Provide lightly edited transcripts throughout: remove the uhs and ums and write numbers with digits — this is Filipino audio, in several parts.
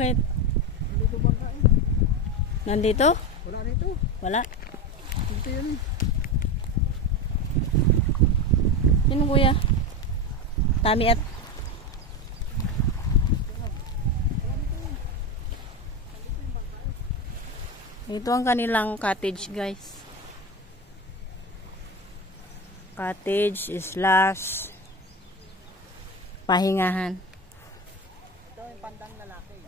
Bakit? Nandito bangka eh. Nandito? Wala rito. Wala. Dito yun eh. Sino kuya? Tami at ito ang kanilang cottage, guys. Cottage slash pahingahan. Ito yung pandang lalaki.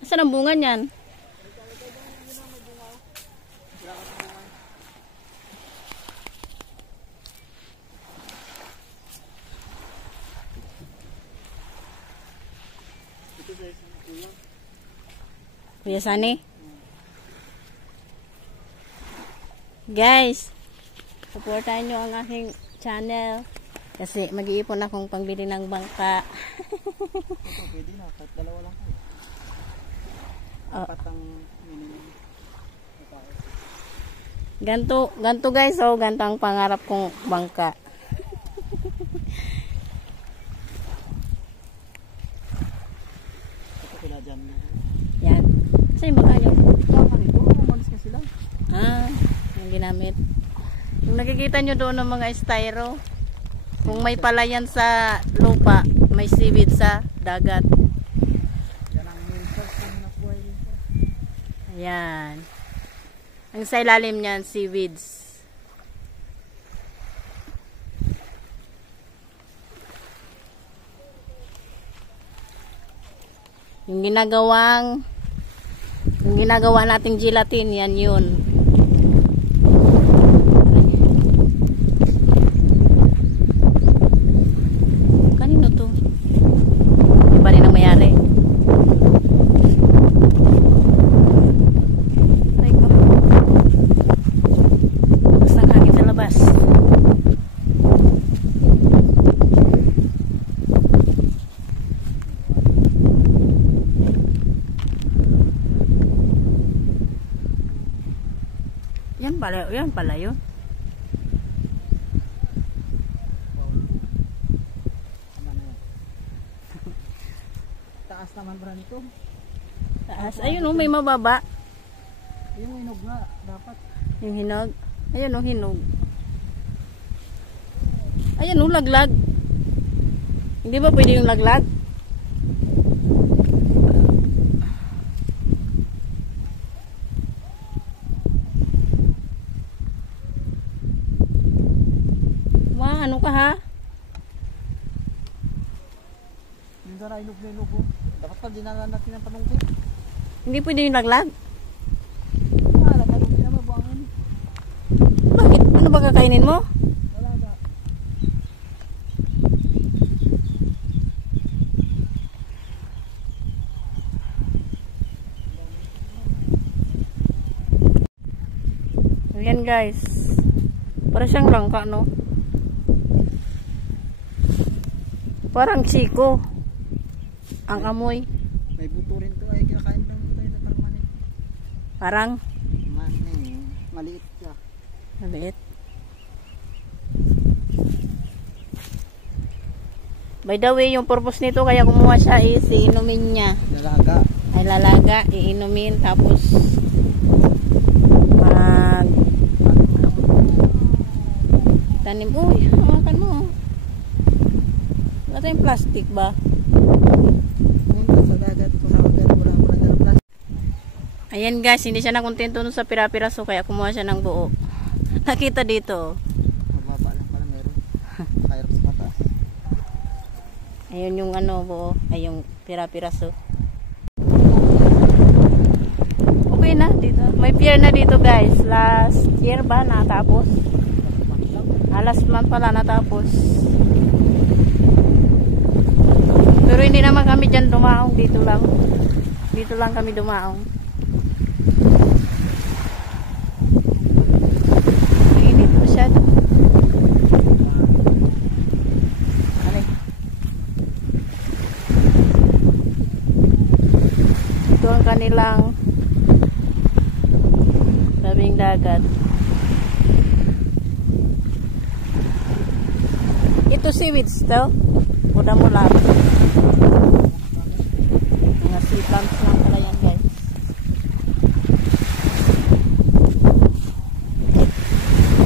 Saan ang bunga niyan? Ito sa isang kuya. Kuya Sani? Guys, supportahan nyo ang aking channel kasi mag-iipon akong pangbili ng bangka. Ito pwede na. Kahit dalawa lang kayo. Apat ang minimum. Ganto guys, oh, ganto ang pangarap kong bangka. Ito kila dyan. Yan. Saan yung bangka nyo? Tama rito. Umalis ka sila. Yung ginamit. Yung nakikita nyo doon ng mga styro, kung may palayan sa lupa, may seaweed sa dagat. Yan ang main source ng nakuha dito. Ayan. Ang sa ilalim niyan, seaweeds. Yung ginagawa nating gelatin, yan yun. Kanino to? Iba rin ang mayari. Ay ko. Labas ng hangin sa labas. Yan pala yun. Ano na yan? Taas naman bro nito. Taas. Ayun oh, may mababa. Yung inog nga dapat. Yung hinog. Ayun oh, hinog. Ayun oh, laglag. Hindi ba pwede yung laglag? Ano ka ha? Yung na inog na inog oh. Dapat pa dinalan natin ang panungkit. Hindi pwede yung laglag? Laglag din naman buangin. Bakit? Ano ba kakainin mo? Wala na. Ayan guys. Para siyang langka, no? Parang chiko ang amoy. May buto rin to. Ay kinakain lang buto yun. Parang maliit siya. maliit. By the way, yung purpose nito kaya kumuha siya is iinumin niya. Lalaga. Ay lalaga, iinumin tapos mag tanim. Uy, hawakan mo. Wala tayong plastic ba? Sa dagat ko wala plastic. Ayan guys, hindi siya nakontento nun sa pira-piraso kaya kumuha siya ng buo. Nakita dito. Mababa lang pala meron. Kahirap sa mataas. Ayun yung ano buo, ay yung pira-piraso. Okay na dito. May pier na dito guys. Last year ba natapos? Last month pala natapos. Pero hindi naman kami dyan dumaong. Dito lang. Dito lang kami dumaong. Mainit masyado. Alay. Ito ang kanilang tabing dagat. Ito seaweeds to. Mula-mula. Baby plants lang pala yan guys.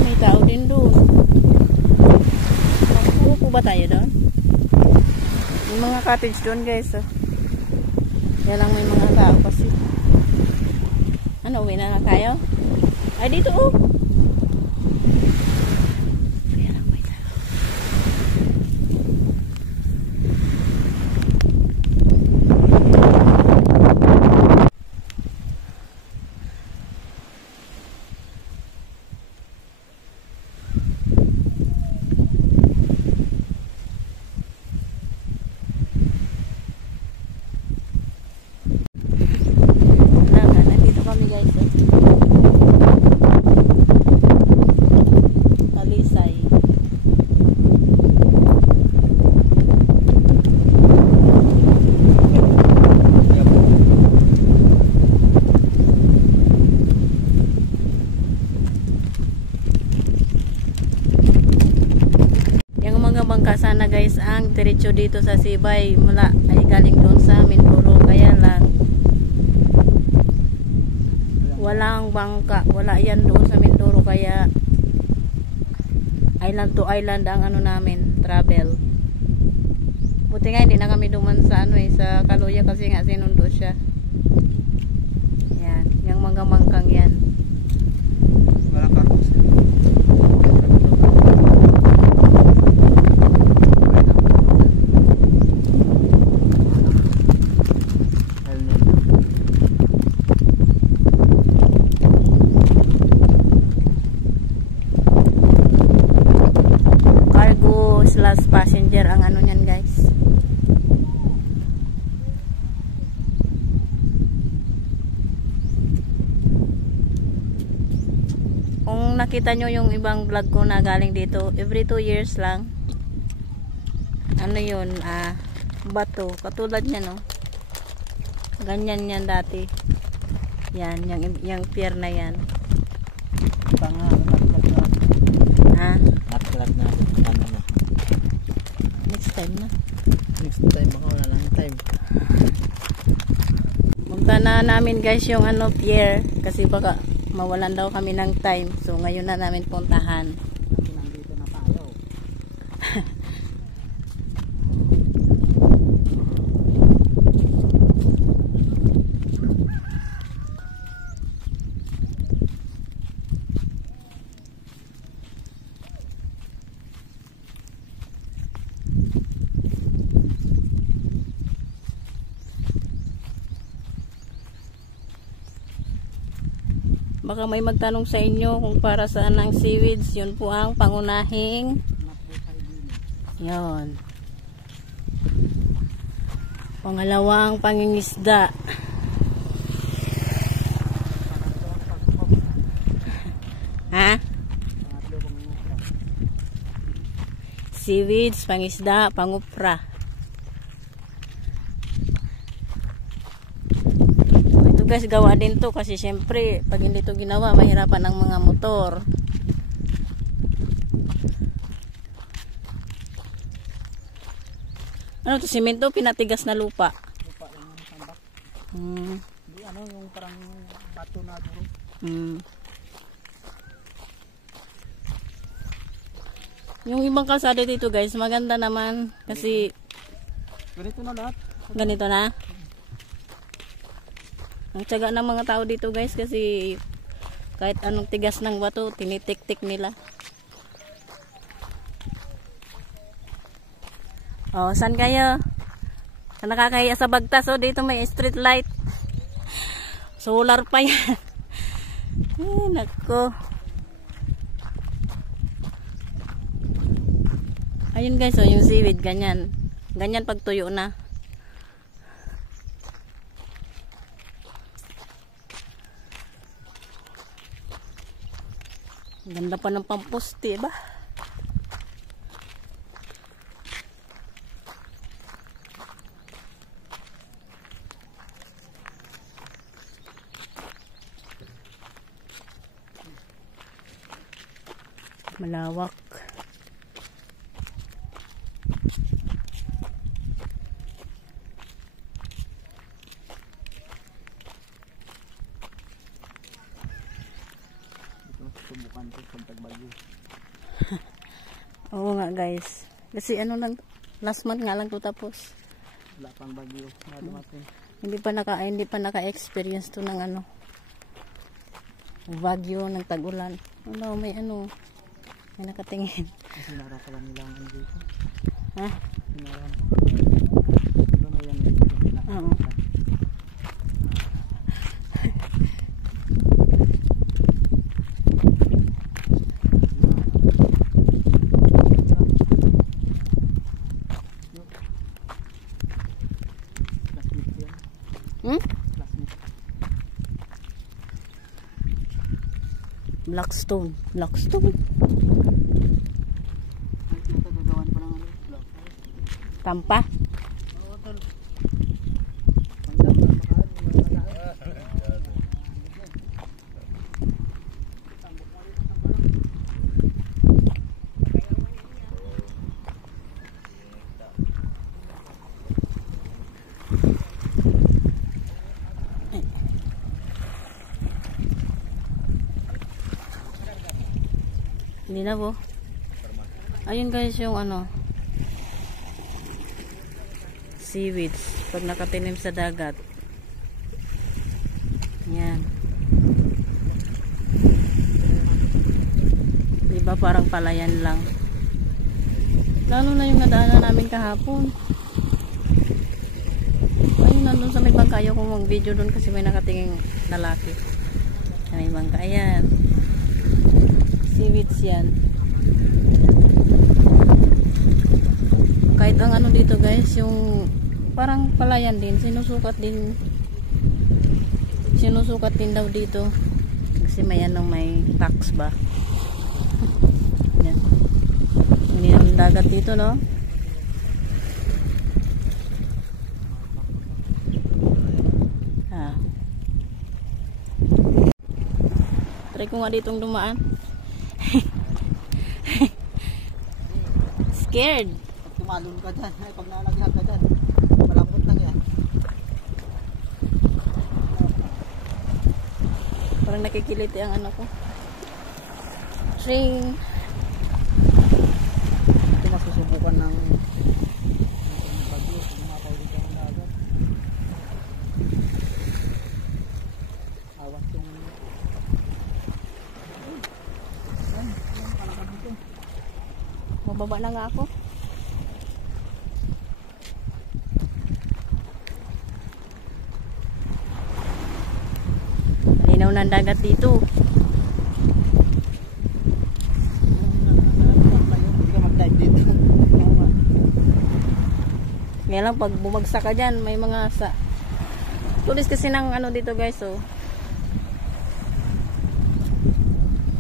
May tao din doon. Magpupo ba tayo doon? May mga cottage doon guys. Oh. Yan lang may mga tao kasi. Ano, uwi na lang tayo? Ay, dito oh. Yan lang may tao. Nandito kami guys. Talisay. Yung mga bangka sana guys ang diretso dito sa Sibay mula ay galing doon sa Mindoro, kaya lang walang bangka, wala yan doon sa Mindoro, kaya island to island ang ano namin, travel. Buti nga hindi na kami duman sa ano sa Kaluya kasi nga sinundo siya. Yan, yung mga bangkang yan. Walang kartos. Cargo slash passenger ang ano niyan guys. Kung nakita nyo yung ibang vlog ko na galing dito, every 2 years lang. Ano yun, bato. Katulad niya no. Ganyan yan dati. Yan, yung pier na yan. Tanga, nakakilat na. Ha? Nakakilat na. Ano na. Next time na. Next time, baka wala lang time. Punta na namin guys yung ano pier kasi baka mawalan daw kami ng time. So ngayon na namin puntahan. Nandito na tayo. Baka may magtanong sa inyo kung para saan ang seaweeds. Yun po ang pangunahing. Yun. Pangalawang pangingisda. Ha? Seaweeds, pangisda, pangupra. Guys, gawa din to kasi syempre pag hindi to ginawa mahirapan ang mga motor. Ano to, simento, pinatigas na lupa? Lupa lang ang tambak. Hindi ano, yung parang bato na duro. Yung ibang kalsada dito guys maganda naman kasi Ganito na lahat. ganito na. Ang tiyaga ng mga tao dito guys kasi kahit anong tigas ng bato tinitik-tik nila. Oh, saan kayo? Saan nakakahiya sa Bagtas? Oh, dito may street light. Solar pa yan. Ay, nako. Ayun guys, oh, yung seaweed ganyan. Ganyan pag tuyo na. Ganda pa ng pamposte ba? Malawak. Subukan ko pag tagbagyo. Oo nga guys. Kasi ano lang, last month nga lang to tapos. Wala pang bagyo. Dumating. Hindi pa naka-experience to ng ano. Bagyo ng tag-ulan. Ano, may nakatingin. Sinara pala nila ang ano dito. Ha? Sinara. Doon na yan dito. Oo. Hmm? Blackstone. Blackstone. Tampa. Hindi na po. Ayun guys yung seaweeds pag nakatinim sa dagat. Yan. Diba parang palayan lang. Lalo na yung nadaanan namin kahapon. Ayun nandun sa may bangka. Ayaw kong mag-video dun kasi may nakatinging lalaki. Sa may bangka. Ayan. Seaweeds yan. Kahit ang dito guys, yung parang palayan din, sinusukat din daw dito kasi may may tax ba. Yan. Hindi yung dagat dito, no? Try ko nga ditong dumaan. Scared. Pag tumalon ka dyan, ay pag nalagyan ka dyan, malapot lang yan. Parang nakikiliti ang ko. String. Ito masusubukan ng bagyo, lumapaw dito ang dagat. Awas yung Mababa na nga ako. Malinaw na ang dagat dito. hindi ka mag-dive dito. Kaya lang pag bumagsak ka dyan, may mga tulis kasi ng dito guys, oh.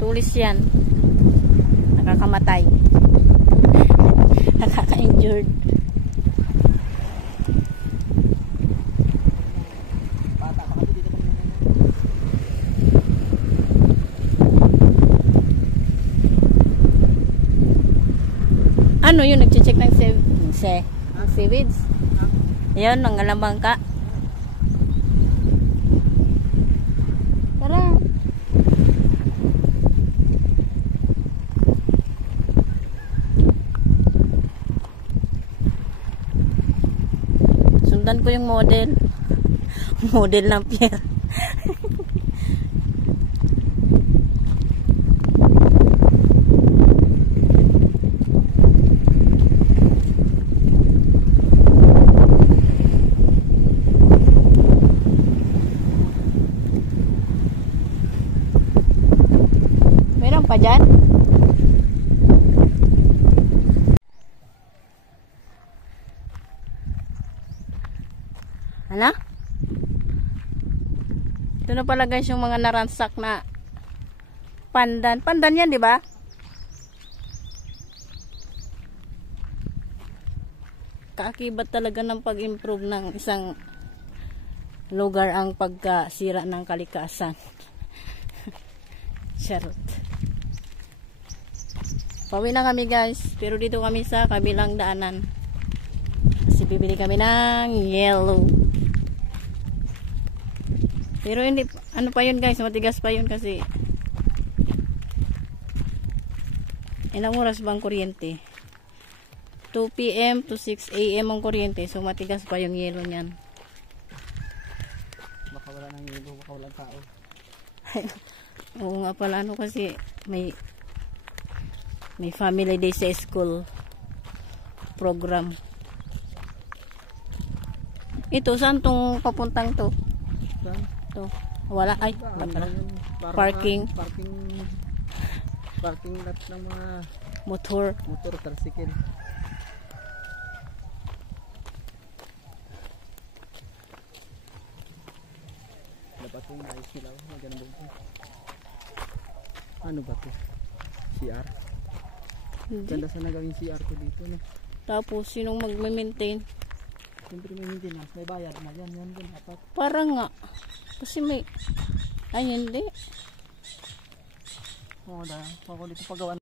Tulis yan. Nakakamatay. Nakaka-injured. Bata pa kasi dito pag yun, nag-check ng seaweeds. Ayun, nangalambang ka. Tara. Sundan ko yung model. Model ng pier. Meron pa dyan? Ano? Ito na pala guys yung mga naransak na pandan. Pandan yan, di ba? Kaakibat talaga ng pag-improve ng isang lugar ang pagkasira ng kalikasan. Charot. Pauwi na kami guys. Pero dito kami sa kabilang daanan. Kasi bibili kami ng yellow. Pero hindi, pa yun guys, matigas pa yun kasi Ilang oras ba ang kuryente? 2 p.m. to 6 a.m. ang kuryente. So matigas pa yung yelo niyan. Baka wala nang hilo, baka walang tao. Oo nga pala, ano kasi may family day sa school program. Ito, saan tong papuntang to? Saan? To. Wala, ay, wala pala. Parking. Parking lot ng mga Motor. tricycle. Dapat yung maayos nila. Maganda ba? Ano ba to? CR? Hindi. Ganda sana gawin CR ko dito. No? Tapos, sinong mag-maintain? Siyempre may maintenance. May bayad na yan. Yan din dapat. Parang nga. Kasi may, ay hindi. Oo, dahil. Ako dito pagawa